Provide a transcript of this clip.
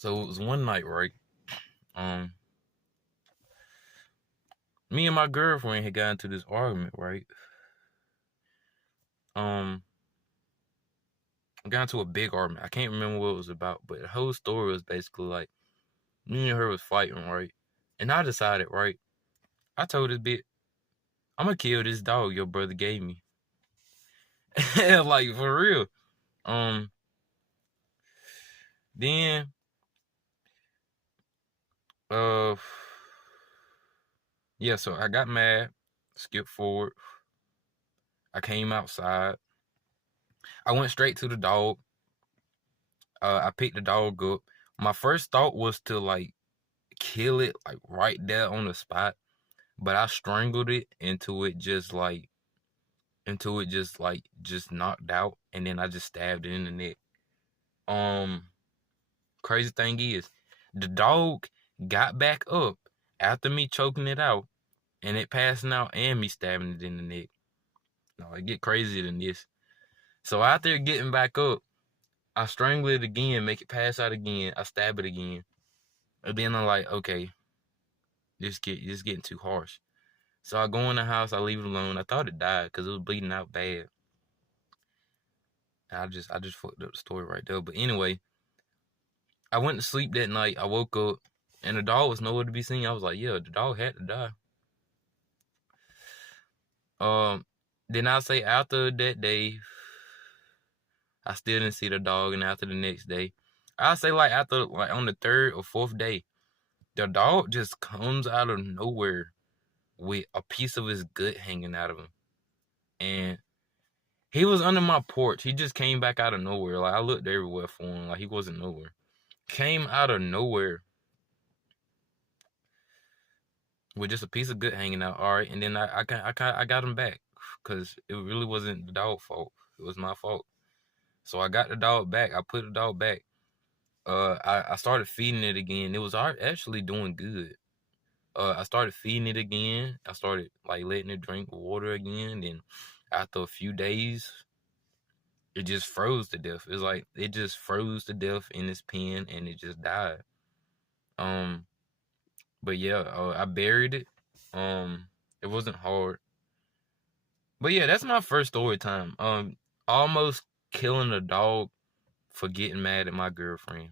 So it was one night, right? Um, Me and my girlfriend had got into this argument, right? Um, got into a big argument. I can't remember what it was about, but the whole story was basically like me and her was fighting, right? And I decided, right? I told this bitch, I'm gonna kill this dog your brother gave me. Like for real. Um, then uh yeah, so I got mad, skipped forward. I came outside. I went straight to the dog. I picked the dog up. My first thought was to like kill it like right there on the spot, but I strangled it just knocked out, and then I just stabbed it in the neck. Um, Crazy thing is, the dog got back up after me choking it out, and it passing out, and me stabbing it in the neck. No, it get crazier than this. So after getting back up, I strangle it again, make it pass out again. I stab it again, and then I'm like, okay, this getting too harsh. So I go in the house, I leave it alone. I thought it died because it was bleeding out bad. And I just fucked up the story right there. But anyway, I went to sleep that night. I woke up and the dog was nowhere to be seen. I was like, yeah, the dog had to die. Then I say after that day, I still didn't see the dog, and after the next day, I say like after like on the third or fourth day, the dog just comes out of nowhere with a piece of his gut hanging out of him. And he was under my porch. He just came back out of nowhere. Like I looked everywhere for him. Like he wasn't nowhere. Came out of nowhere with just a piece of gut hanging out. All right, and then I got him back because it really wasn't the dog's fault. It was my fault. So I got the dog back. I put the dog back. I started feeding it again. It was actually doing good. I started feeding it again. I started like letting it drink water again. Then after a few days, it just froze to death. It's like it just froze to death in its pen and it just died. But yeah, I buried it. It wasn't hard. But yeah, that's my first story time. Almost killing a dog for getting mad at my girlfriend.